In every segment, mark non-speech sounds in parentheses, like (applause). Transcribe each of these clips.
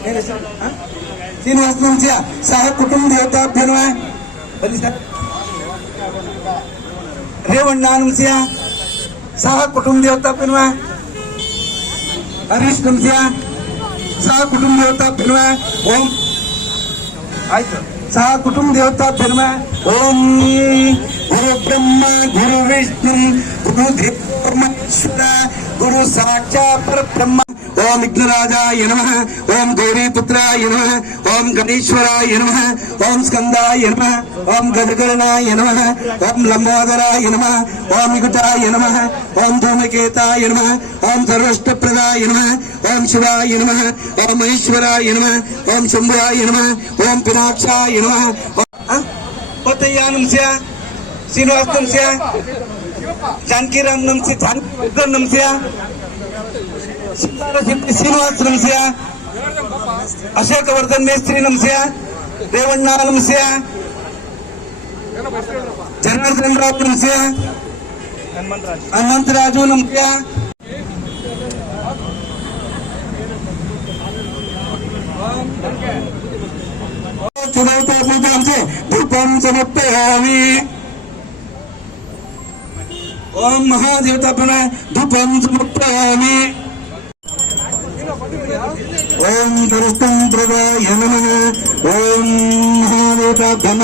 श्रीनिवास नमचा साहब कुटुंब देवता अभ्यन है रेवण्णा नमचा कुटुंब देवता अभ्यन है हरीश नमचा साहब कुटुंब देवता अभ्यन है ओम सह कुटुंब देवता फिर मैं ओम गुरु ब्रह्मा गुरु विष्णु गुरु देव परमेश्वर गुरु साक्षा पर ब्रह्म ओम विघ्नराजा नम ओम देवी नम ओम गणेश्वराय नम ओम स्कंदा नम ओम गजगणाय नम ओम लंबोदराय नम ओम युटाय नम ओम धूमकेताय नम ओम सर्वष्टप्रदाय नम ओम शिवाय नम ओम ऐश्वराय नम ओम शंभुराय नम ओम पिनाक्षाय नम पतया नमस्या श्रीनिवास नमस्या जानकी राम नमस्या जानकी नमस्या ಪಿನಾಕ್ಷಾಯ ನಮಃ ಓಂ- ಕೊತ್ತಯ್ಯ ನಮಸ್ಯ ಶ್ರೀನಿವಾಸ ನಮಸ್ಯ ಜಾನಕಿರಾಮ್ ನಮಸ್ಯ ಜಾನಕಿ ನಮಸ್ಯ ಶ್ರೀನಿವಾಸ ನಮಸ್ಯ ಅಶೋಕವರ್ಧನ್ ಮೇಸ್ತ್ರಿ ನಮಸ್ಯ ರೇವಣ್ಣ ನಮಸ್ಯ ಜನಾರ್ದನ್ ರಾವ್ ನಮಸ್ಯ ಹನುಮಂತರಾಜು ನಮಸ್ಯ ಚುನಾಯಿತ ಪೂಜಾಂತೆ ದೀಪಂ ಸಮರ್ಪಯಾಮಿ ಓಂ ಮಹಾದೇವತಾಪನ ಧೂಪಂ ఓం కరుష్టం ప్రదాయ నమ ఓం మహాదేవాభ్యమ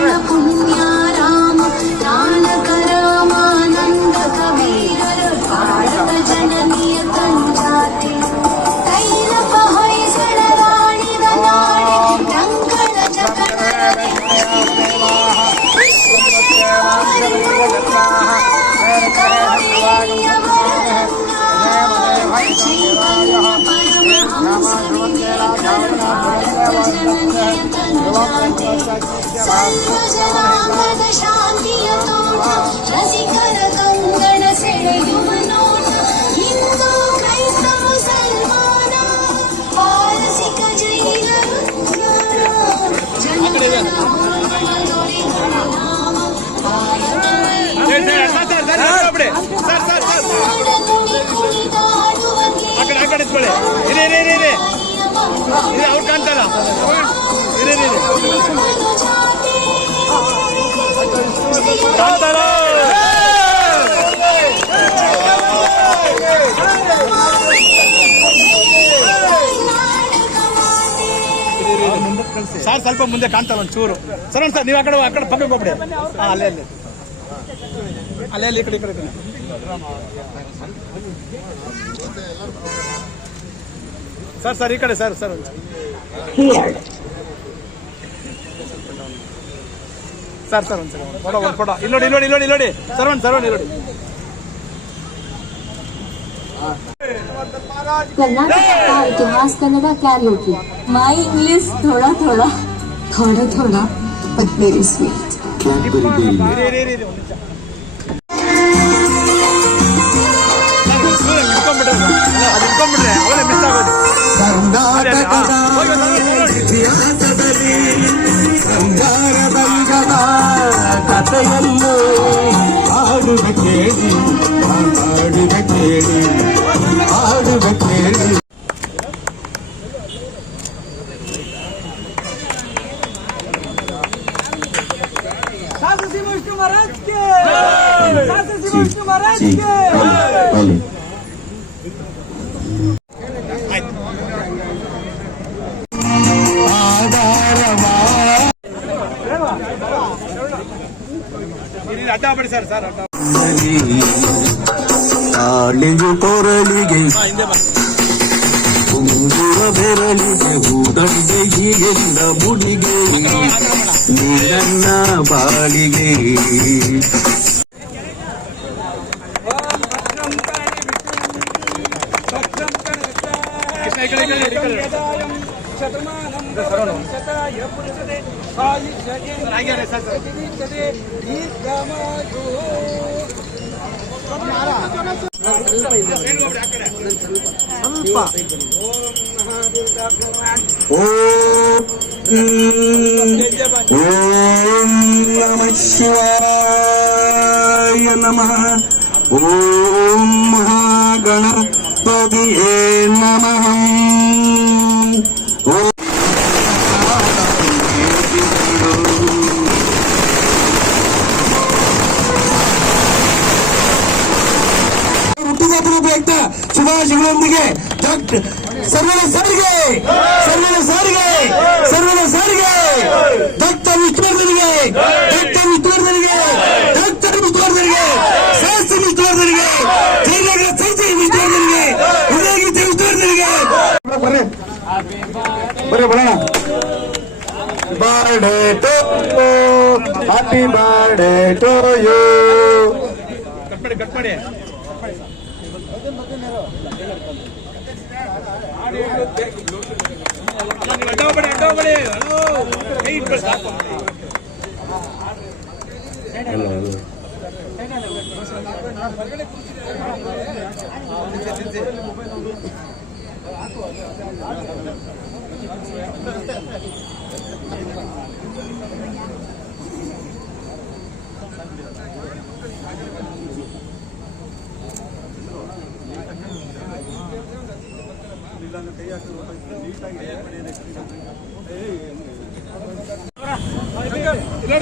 な。ಸರ್ ಸ್ವಲ್ಪ ಮುಂದೆ ಕಾಣ್ತಾರ ಒಂಚೂರು ಸರ್ ಸರ್ ನೀವು ಆ ಕಡೆ ಆ ಕಡೆ ಪಕ್ಕಕ್ಕೆ ಹೋಗ್ಬಿಡಿ ಹಾಂ ಅಲ್ಲೇ ಅಲ್ಲೇ ಅಲ್ಲೇ ಅಲ್ಲಿ ಈ ಕಡೆ ಈ ಕಡೆ ಈ ಕಡೆ. ಸರ್ ಸರ್ ಈ ಕಡೆ ಸರ್ ಸರ್ ಸರ್ ಸರ್ ಒಂದು ಸೆಕೆಂಡ್ ಫೋಟೋ ಒಂದು ಫೋಟೋ ಇಲ್ಲಿ ನೋಡಿ ಇಲ್ಲಿ ನೋಡಿ ಇಲ್ಲಿ ನೋಡಿ ಇಲ್ಲಿ ನೋಡಿ ಸರ್ ಒಂದು ಸರ್ ಒಂದು ಇಲ್ಲಿ ನೋಡಿ कर्नाटक का इतिहास कन्नडा कैरियोकी माय इंग्लिश थोड़ा थोड़ा थोड़ा थोड़ा बट स्वीट ಇಲ್ಲಿ ಅಡ್ಡ ಬಿಡಿ ಸರ್ ಸರ್ ಕೃಷ್ಣ ಈ ಕಡೆ ಈ ಕಡೆ ಈ ಕಡೆ ಸರ್, ಆಗ್ಯಾರ ಸರ್ ಸರ್ ಓಂ ನಮ ಪ್ರಯುಕ್ತ ಶುಭಾಶಯಗಳೊಂದಿಗೆ ಡಾಕ್ಟರ್ ಸರ್ವರ ಸಾರಿಗೆ ಸರ್ವರ ಸಾರಿಗೆ ಸರ್ವರ ಸಾರಿಗೆ ಡಾಕ್ಟರ್ ವಿಷ್ಣುವರ್ಧನಿಗೆ ಡಾಕ್ಟರ್ ವಿಷ್ಣುವರ್ಧನಿಗೆ ಡಾಕ್ಟರ್ ವಿಷ್ಣುವರ್ಧನಿಗೆ ಶಾಸ್ತ್ರಿ ವಿಷ್ಣುವರ್ಧನಿಗೆ ಜಯನಗರ ಸಂಸ್ಥೆ ವಿಷ್ಣುವರ್ಧನಿಗೆ ಉದಯಗೀತೆ ವಿಷ್ಣುವರ್ಧನಿಗೆ ಬರ್ರಿ ಬರ್ರಿ ಬರೋಣ. Birthday to happy birthday to you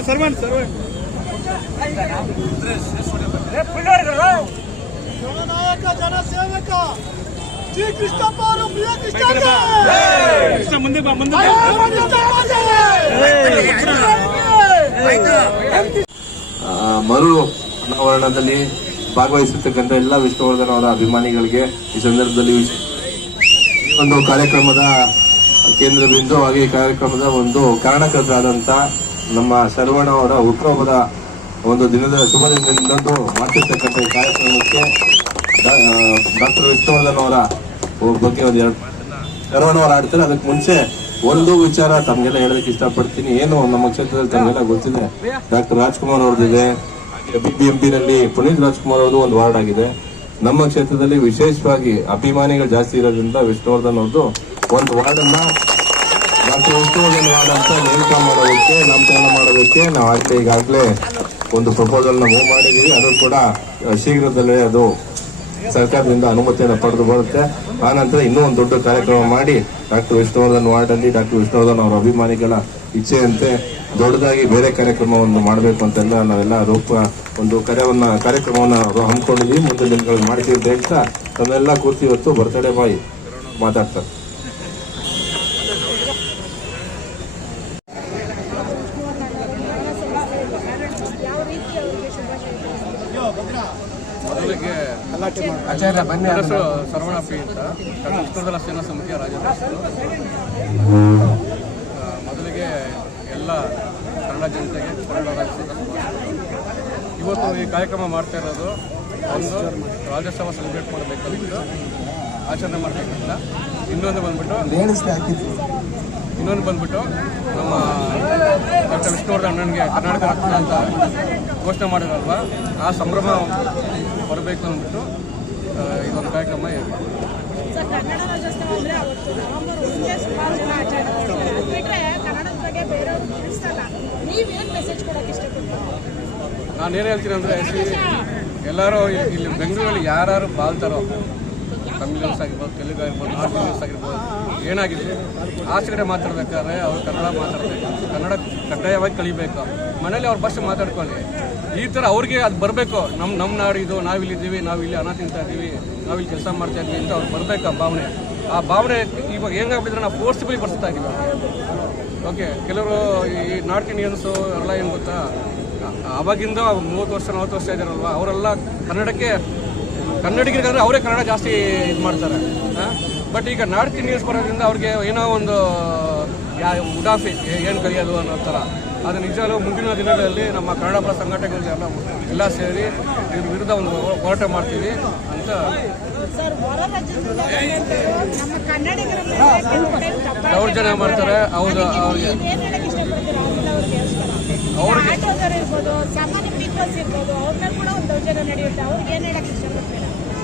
ಸರ್ವನ್ ಸರ್ವನ್ ಜನನಾಯಕ ಜನಸೇವಕ ಶ್ರೀ ಕೃಷ್ಣಪ್ಪ ಅವರು ಪ್ರಿಯ ಕೃಷ್ಣ ಕೃಷ್ಣ ಮುಂದೆ ಬಾ ಮುಂದೆ ಬಾ. ಆ, ಮರು ಅನಾವರಣದಲ್ಲಿ ಭಾಗವಹಿಸಿರ್ತಕ್ಕಂಥ ಎಲ್ಲ ವಿಷ್ಣುವರ್ಧನ್ ಅವರ ಅಭಿಮಾನಿಗಳಿಗೆ ಈ ಸಂದರ್ಭದಲ್ಲಿ ಈ ಒಂದು ಕಾರ್ಯಕ್ರಮದ ಕೇಂದ್ರ ಬಿಂದುವಾಗಿ ಈ ಕಾರ್ಯಕ್ರಮದ ಒಂದು ಕಾರಣಕರ್ತರಾದಂಥ ನಮ್ಮ ಶರವಣ ಅವರ ಹುಟ್ಟುಹಬ್ಬದ ಒಂದು ದಿನದ ಶುಭ ದಿನದಂದು ಮಾಡ್ತಿರ್ತಕ್ಕಂಥ ಈ ಕಾರ್ಯಕ್ರಮಕ್ಕೆ ಡಾಕ್ಟರ್ ವಿಷ್ಣುವರ್ಧನ್ ಅವರ ಬಗ್ಗೆ ಒಂದು ಎರಡು ಅವರು ಆಡ್ತಾರೆ, ಅದಕ್ಕೆ ಮುಂಚೆ ಒಂದು ವಿಚಾರ ತಮ್ಗೆಲ್ಲ ಹೇಳೋದಕ್ಕೆ ಇಷ್ಟಪಡ್ತೀನಿ. ಏನು ನಮ್ಮ ಕ್ಷೇತ್ರದಲ್ಲಿ ತಮಗೆಲ್ಲ ಗೊತ್ತಿದೆ ಡಾಕ್ಟರ್ ರಾಜ್ಕುಮಾರ್ ಅವ್ರದ್ದಿದೆ. ಬಿಬಿಎಂಪಿ ನಲ್ಲಿ ಪುನೀತ್ ರಾಜ್ಕುಮಾರ್ ಅವ್ರದ್ದು ಒಂದು ವಾರ್ಡ್ ಆಗಿದೆ. ನಮ್ಮ ಕ್ಷೇತ್ರದಲ್ಲಿ ವಿಶೇಷವಾಗಿ ಅಭಿಮಾನಿಗಳು ಜಾಸ್ತಿ ಇರೋದ್ರಿಂದ ವಿಷ್ಣುವರ್ಧನ್ ಅವ್ರದ್ದು ಒಂದು ವಾರ್ಡ್ ಅನ್ನ ಡಾಕ್ಟರ್ ವಿಷ್ಣುವರ್ಧನ್ ವಾರ್ಡ್ ಅಂತ ನೇಮಕ ಮಾಡೋದಕ್ಕೆ, ನಾಮಕರಣ ಮಾಡೋದಕ್ಕೆ ನಾವು ಆಗ್ಲೇ ಈಗಾಗಲೇ ಒಂದು ಪ್ರಪೋಸಲ್ನ ಮೂವ್ ಮಾಡಿದೀವಿ. ಅದು ಕೂಡ ಶೀಘ್ರದಲ್ಲೇ ಅದು ಸರ್ಕಾರದಿಂದ ಅನುಮತಿಯನ್ನು ಪಡೆದು ಬರುತ್ತೆ. ಆ ನಂತರ ಇನ್ನೂ ಒಂದು ದೊಡ್ಡ ಕಾರ್ಯಕ್ರಮ ಮಾಡಿ ಡಾಕ್ಟರ್ ವಿಷ್ಣುವರ್ಧನ್ ವಾರ್ಡ್ ಅಲ್ಲಿ ಡಾಕ್ಟರ್ ವಿಷ್ಣುವರ್ಧನ್ ಅವರ ಅಭಿಮಾನಿಗಳ ಇಚ್ಛೆಯಂತೆ ದೊಡ್ಡದಾಗಿ ಬೇರೆ ಕಾರ್ಯಕ್ರಮವನ್ನು ಮಾಡಬೇಕು ಅಂತೆಲ್ಲ ನಾವೆಲ್ಲ ರೂಪ ಒಂದು ಕರೆವನ್ನ ಕಾರ್ಯಕ್ರಮವನ್ನ ಹಮ್ಮಿಕೊಂಡಿದ್ವಿ ಮುಂದಿನ ದಿನಗಳಲ್ಲಿ ಮಾಡ್ತೀವಿ ಅಂತ ಹೇಳ್ತಾ ತಮ್ಮೆಲ್ಲ ಕೂರ್ತಿ ಇವತ್ತು ಬರ್ತಡೇ ಬಾಯಿ ಮಾತಾಡ್ತಾರೆ. ಮೊದಲಿಗೆ ಹೆಸರು ಪಿ ಅಂತ. ಕನ್ನಡ ಸೇನಾ ಸಮಿತಿಯ ರಾಜ್ಯಾಧ್ಯಕ್ಷರು. ಮೊದಲಿಗೆ ಎಲ್ಲ ಕನ್ನಡ ಜನತೆಗೆ ಕನ್ನಡ ರಾಜ್ಯೋತ್ಸವದ ಇವತ್ತು ಈ ಕಾರ್ಯಕ್ರಮ ಮಾಡ್ತಾ ಇರೋದು ಒಂದು ರಾಜ್ಯೋತ್ಸವ ಸೆಲೆಬ್ರೇಟ್ ಮಾಡಬೇಕಂತ ಆಚರಣೆ ಮಾಡಬೇಕಂತ. ಇನ್ನೊಂದು ಬಂದ್ಬಿಟ್ಟು ಇನ್ನೊಂದು ಬಂದ್ಬಿಟ್ಟು ನಮ್ಮ ಡಾಕ್ಟರ್ ವಿಷ್ಣುವರ್ಧನ್ ಅಣ್ಣನಿಗೆ ಕರ್ನಾಟಕ ರತ್ನ ಅಂತ ಘೋಷಣೆ ಮಾಡಿದ್ರಲ್ವ? ಆ ಸಂಭ್ರಮ ಬರಬೇಕು ಅಂದ್ಬಿಟ್ಟು ಇದೊಂದು ಕಾರ್ಯಕ್ರಮ ನಾನೇನು ಹೇಳ್ತೀನಿ ಅಂದರೆ ಎಲ್ಲರೂ ಇಲ್ಲಿ- ಬೆಂಗಳೂರಲ್ಲಿ ಯಾರು ಬಾಳ್ತಾರೋ ತಮಿಳ್ಸ್ ಆಗಿರ್ಬೋದು ತೆಲುಗು ಆಗಿರ್ಬೋದು ನಾರ್ತ್ ನ್ಯೂಸ್ ಆಗಿರ್ಬೋದು ಏನಾಗಿದೆ ಆಚೆ ಕಡೆ ಮಾತಾಡ್ಬೇಕಾದ್ರೆ ಅವ್ರು ಕನ್ನಡ ಮಾತಾಡಬೇಕು. ಕನ್ನಡ ಕಡ್ಡಾಯವಾಗಿ ಕಲಿಬೇಕು. ಮನೇಲಿ ಅವ್ರ ಭಾಷೆ ಮಾತಾಡ್ಕೊಳ್ಳಿ. ಈ ಥರ ಅವ್ರಿಗೆ ಅದು ಬರಬೇಕು. ನಮ್ಮ ನಮ್ಮ ನಾಡು ಇದು ನಾವಿಲ್ಲಿದ್ದೀವಿ ನಾವು ಇಲ್ಲಿ ಅನ್ನ ತಿಂತಾ ಇದ್ದೀವಿ ನಾವಿಲ್ಲಿ ಕೆಲಸ ಮಾಡ್ತಾ ಇದ್ದೀವಿ ಅಂತ ಅವ್ರು ಬರಬೇಕು ಆ ಭಾವನೆ. ಆ ಭಾವನೆ ಇವಾಗ ಹೆಂಗಾಗ್ಬಿಟ್ಟಿದ್ರೆ ನಾವು ಫೋರ್ಸಿಬಲಿ ಬರ್ಸ್ತಾ ಇದೀವಿ ಓಕೆ, ಕೆಲವರು ಈ ನಾರ್ತ್ ಇಂಡಿಯನ್ಸು ಎಲ್ಲ ಏನು ಗೊತ್ತಾ? ಅವಾಗಿಂದ ಮೂವತ್ತು ವರ್ಷ, ನಲ್ವತ್ತು ವರ್ಷ ಇದ್ದಾರಲ್ವ ಅವರೆಲ್ಲ ಕನ್ನಡಕ್ಕೆ ಕನ್ನಡಿಗರಿಗಾದ್ರೆ ಅವರೇ ಕನ್ನಡ ಜಾಸ್ತಿ ಇದು ಮಾಡ್ತಾರೆ. ಬಟ್ ಈಗ ನಾರ್ತ್ ಇಂಡಿಯನ್ಸ್ ಬರೋದ್ರಿಂದ ಅವ್ರಿಗೆ ಏನೋ ಒಂದು, ಯಾ, ಉಡಾಫಿ ಏನು ಕಲಿಯೋದು ಅನ್ನೋ ಥರ ಅದು ನಿಜವೂ ಮುಂದಿನ ದಿನಗಳಲ್ಲಿ ನಮ್ಮ ಕನ್ನಡ ಪರ ಸಂಘಟನೆಗಳು ಎಲ್ಲ ಎಲ್ಲ ಸೇರಿ ಇದ್ರ ವಿರುದ್ಧ ಒಂದು ಹೋರಾಟ ಮಾಡ್ತೀವಿ ಅಂತ. ದೌರ್ಜನ್ಯ ಮಾಡ್ತಾರೆ. ಹೌದು ಅವ್ರಿಗೆ. ಅವ್ರಿಗೆ-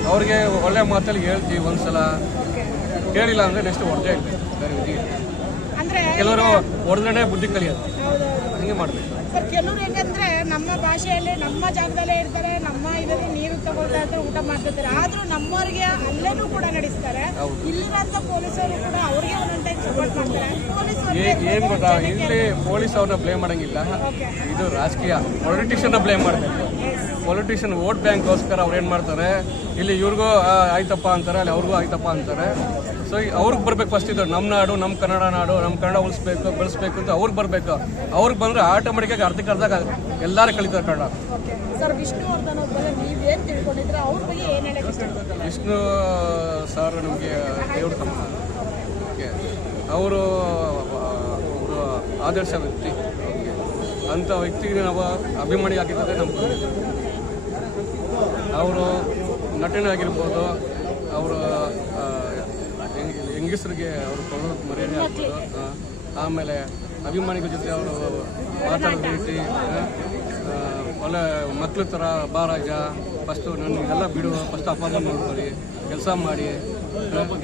ಅವ್ರಿಗೆ ಒಳ್ಳೆ ಮಾತಲ್ಲಿ ಹೇಳ್ತೀವಿ ಒಂದ್ಸಲ. ಕೇಳಿಲ್ಲ ಅಂದರೆ ನೆಕ್ಸ್ಟ್ ಹೊಡೆದೇ ಇರ್ಬೇಕು ಬೇರೆ ವಿಧಿ ಇಲ್ಲ. ಅಂದ್ರೆ ಕೆಲವರು ಹೊಡೆದ್ರೆ ಬುದ್ಧಿ ಕಲಿಯೋದು. ಹಂಗೆ ಮಾಡಬೇಕು. ಸರ್ ಕೆಲವ್ರು ಹೆಂಗಂದ್ರೆ ನಮ್ಮ ಭಾಷೆಯಲ್ಲಿ ನಮ್ಮ ಜಾಗದಲ್ಲೇ ಇರ್ತಾರೆ ನಮ್ಮ ಇದರಲ್ಲಿ ನೀರು ತಗೊಳ್ತಾ ಇರ್ತಾರೆ ಊಟ ಮಾಡ್ತಿರ್ತಾರೆ ಆದ್ರೂ ನಮ್ಮವ್ರಿಗೆ ಅಲ್ಲೇನೂ ಕೂಡ ನಡೆಸ್ತಾರೆ. ಇಲ್ಲಿರಂತ ಪೊಲೀಸರು ಕೂಡ ಅವ್ರಿಗೆ ಒಂದೊಂದು ಟೈಮ್ ಸಪೋರ್ಟ್ ಮಾಡ್ತಾರೆ. ಏನ್ ಗೊತ್ತಾ? ಇಲ್ಲಿ ಪೊಲೀಸ್ ಅವ್ರನ್ನ ಬ್ಲೇಮ್ ಮಾಡಂಗಿಲ್ಲ. ಇದು ರಾಜಕೀಯ. ಪೊಲಿಟಿಷಿಯನ್ನ ಬ್ಲೇಮ್ ಮಾಡ್ತಾರೆ ಪೊಲಿಟಿಷಿಯನ್ ವೋಟ್ ಬ್ಯಾಂಕ್ಗೋಸ್ಕರ ಅವ್ರು ಏನು ಮಾಡ್ತಾರೆ? ಇಲ್ಲಿ ಇವ್ರಿಗೂ ಆಯ್ತಪ್ಪ ಅಂತಾರೆ ಅಲ್ಲಿ ಅವ್ರಿಗೂ ಆಯ್ತಪ್ಪ ಅಂತಾರೆ. ಸೊ ಅವ್ರಿಗೆ ಬರ್ಬೇಕು ಫಸ್ಟ್ ಇದು ನಮ್ಮ ನಾಡು ನಮ್ಮ ಕನ್ನಡ ನಾಡು ನಮ್ಮ ಕನ್ನಡ ಉಳಿಸ್ಬೇಕು ಬೆಳೆಸ್ಬೇಕು ಅಂತ ಅವ್ರಿಗೆ ಬರಬೇಕು. ಅವ್ರಿಗೆ ಬಂದರೆ ಆಟೋಮೆಟಿಕ್ಕಾಗಿ ಅರ್ಧಕ್ಕೆ ಅರ್ಧ ಎಲ್ಲರೂ ಕಲಿತಾರೆ ಕನ್ನಡ. ವಿಷ್ಣು ಸರ್ ನಮಗೆ ದೇವ್ರ ತಮ್ಮ. ಓಕೆ ಅವರು ಆದರ್ಶ ವ್ಯಕ್ತಿ. ಅಂಥ ವ್ಯಕ್ತಿಗೆ ನಾವು ಅಭಿಮಾನಿ ಆಗಿದ್ದಾರೆ ನಮ್ಮ ಅವರು ನಟನೆ ಆಗಿರ್ಬೋದು ಹೆಂಗಸರಿಗೆ ಅವರು ಕೊಡೋದಕ್ಕೆ ಮರ್ಯಾದೆ ಆಗ್ಬೋದು. ಆಮೇಲೆ ಅಭಿಮಾನಿಗಳ ಜೊತೆ ಅವರು ಮಾತಾಡೋ ರೀತಿ ಒಳ್ಳೆ ಮಕ್ಳ ಥರ ಬಾರಾಜ ಫಸ್ಟು ನಾನು ಇದೆಲ್ಲ ಬಿಡು ಫಸ್ಟ್ ಅಮ್ಮ ನೋಡ್ಕೊಳ್ಳಿ, ಕೆಲಸ ಮಾಡಿ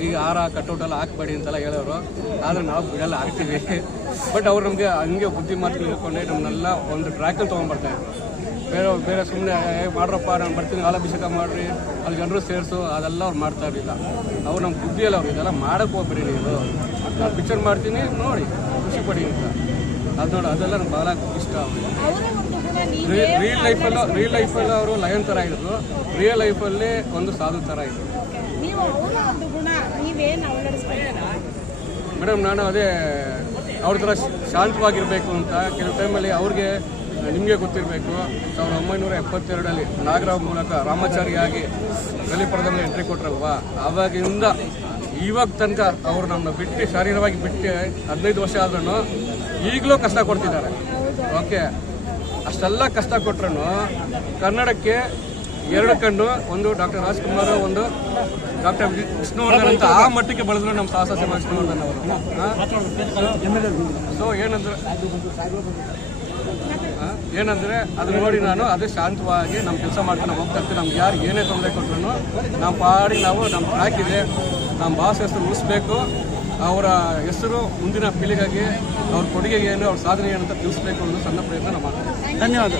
ಈಗ ಆರ ಕಟೌಟೆಲ್ಲ ಎಲ್ಲ ಹಾಕ್ಬೇಡಿ ಅಂತೆಲ್ಲ ಹೇಳೋರು. ಆದರೆ ನಾವು ಬಿಡಲ್ಲ, ಹಾಕ್ತೀವಿ. (laughs) ಬಟ್ ಅವ್ರು ನಮಗೆ ಹಂಗೆ ಬುದ್ಧಿ ಮಾತುಗಳು ಹೇಳ್ಕೊಂಡೆ ನಮ್ಮನ್ನೆಲ್ಲ ಒಂದು ಟ್ರ್ಯಾಕಲ್ಲಿ ತೊಗೊಂಡ್ಬರ್ತಾರೆ. ಬೇರೆ ಬೇರೆ ಸುಮ್ಮನೆ ಮಾಡ್ರಪ್ಪ ನಾನು ಬರ್ತೀನಿ ಹಾಲಾಭಿಷೇಕ ಮಾಡ್ರಿ. ಅಲ್ಲಿ ಜನರು ಸೇರಿಸು ಅದೆಲ್ಲ ಅವ್ರು ಮಾಡ್ತಾ ಇರಲಿಲ್ಲ. ಅವ್ರು ನಮ್ಮ ಬುದ್ಧಿಯಲ್ಲ ಅವ್ರು ಇದೆಲ್ಲ ಮಾಡಕ್ಕೆ ಹೋಗ್ಬಿಡಿ ನೀವು. ನಾನು ಪಿಕ್ಚರ್ ಮಾಡ್ತೀನಿ ನೋಡಿ ಖುಷಿ ಪಡಿ ಅಂತ. ಅದು ನೋಡಿ ಅದೆಲ್ಲ ನಂಗೆ ಭಾಳ ಇಷ್ಟ ಅವ್ರಿಗೆ. ರಿಯಲ್ ಲೈಫಲ್ಲೂ ರಿಯಲ್ ಲೈಫಲ್ಲೂ ಅವರು ಲಯನ್ ಥರ ಇದ್ರು ರಿಯಲ್ ಲೈಫಲ್ಲಿ ಒಂದು ಸಾಧು ಥರ ಇದ್ರು. ಮೇಡಮ್ ನಾನು ಅದೇ ಅವ್ರ ಥರ ಶಾಂತವಾಗಿರಬೇಕು ಅಂತ ಕೆಲವು ಟೈಮಲ್ಲಿ ಅವ್ರಿಗೆ ನಿಮಗೆ ಗೊತ್ತಿರಬೇಕು, ಸಾವಿರದ ಒಂಬೈನೂರ ಎಪ್ಪತ್ತೆರಡರಲ್ಲಿ ನಾಗರಾವ್ ಮೂಲಕ ರಾಮಾಚಾರಿಯಾಗಿ ಗಲಿಪುರದಲ್ಲಿ ಎಂಟ್ರಿ ಕೊಟ್ರಲ್ವಾ? ಆವಾಗಿಂದ ಇವಾಗ ತನಕ ಅವರು ನಮ್ಮನ್ನ ಬಿಟ್ಟು ಶಾರೀರವಾಗಿ ಬಿಟ್ಟು ಹದಿನೈದು ವರ್ಷ ಆದ್ರೂ ಈಗಲೂ ಕಷ್ಟ ಕೊಡ್ತಿದ್ದಾರೆ. ಓಕೆ ಅಷ್ಟೆಲ್ಲ ಕಷ್ಟ ಕೊಟ್ರೂ ಕನ್ನಡಕ್ಕೆ ಎರಡು ಕಂಡು ಒಂದು ಡಾಕ್ಟರ್ ರಾಜ್ಕುಮಾರ್, ಒಂದು ಡಾಕ್ಟರ್ ವಿಷ್ಣುವರ್ಧನ್ ಅಂತ ಆ ಮಟ್ಟಕ್ಕೆ ಬಳಸಿದ್ರು ನಮ್ಮ ಸಾಹಸ ಸಿಂಹ ವಿಷ್ಣುವರ್ಧನ್ ಅವರು. ಸೊ ಏನಂದ್ರೆ ಏನಂದ್ರೆ ಅದು ನೋಡಿ ನಾನು, ಅದೇ ಶಾಂತವಾಗಿ ನಮ್ಮ ಕೆಲಸ ಮಾಡ್ಕೊಂಡು ಹೋಗ್ತಾ ಇರ್ತೀವಿ. ನಮ್ಗೆ ಯಾರು ಏನೇ ತೊಂದರೆ ಕೊಟ್ಟರು ನಮ್ಮ ಪಾಡಿ ನಾವು ನಮ್ಮ ಹಾಕಿದೆ ನಮ್ಮ ಬಾಸ್ ಹೆಸರು ಉಳಿಸ್ಬೇಕು. ಅವರ ಹೆಸರು ಮುಂದಿನ ಪೀಳಿಗೆಗೆ, ಅವ್ರ ಕೊಡುಗೆ ಏನು ಅವ್ರ ಸಾಧನೆ ಏನು ಅಂತ ತಿಳಿಸ್ಬೇಕು ಅನ್ನೋ ಸಣ್ಣ ಪ್ರಯತ್ನ ನಾವು ಮಾಡ್ತೀವಿ ಧನ್ಯವಾದ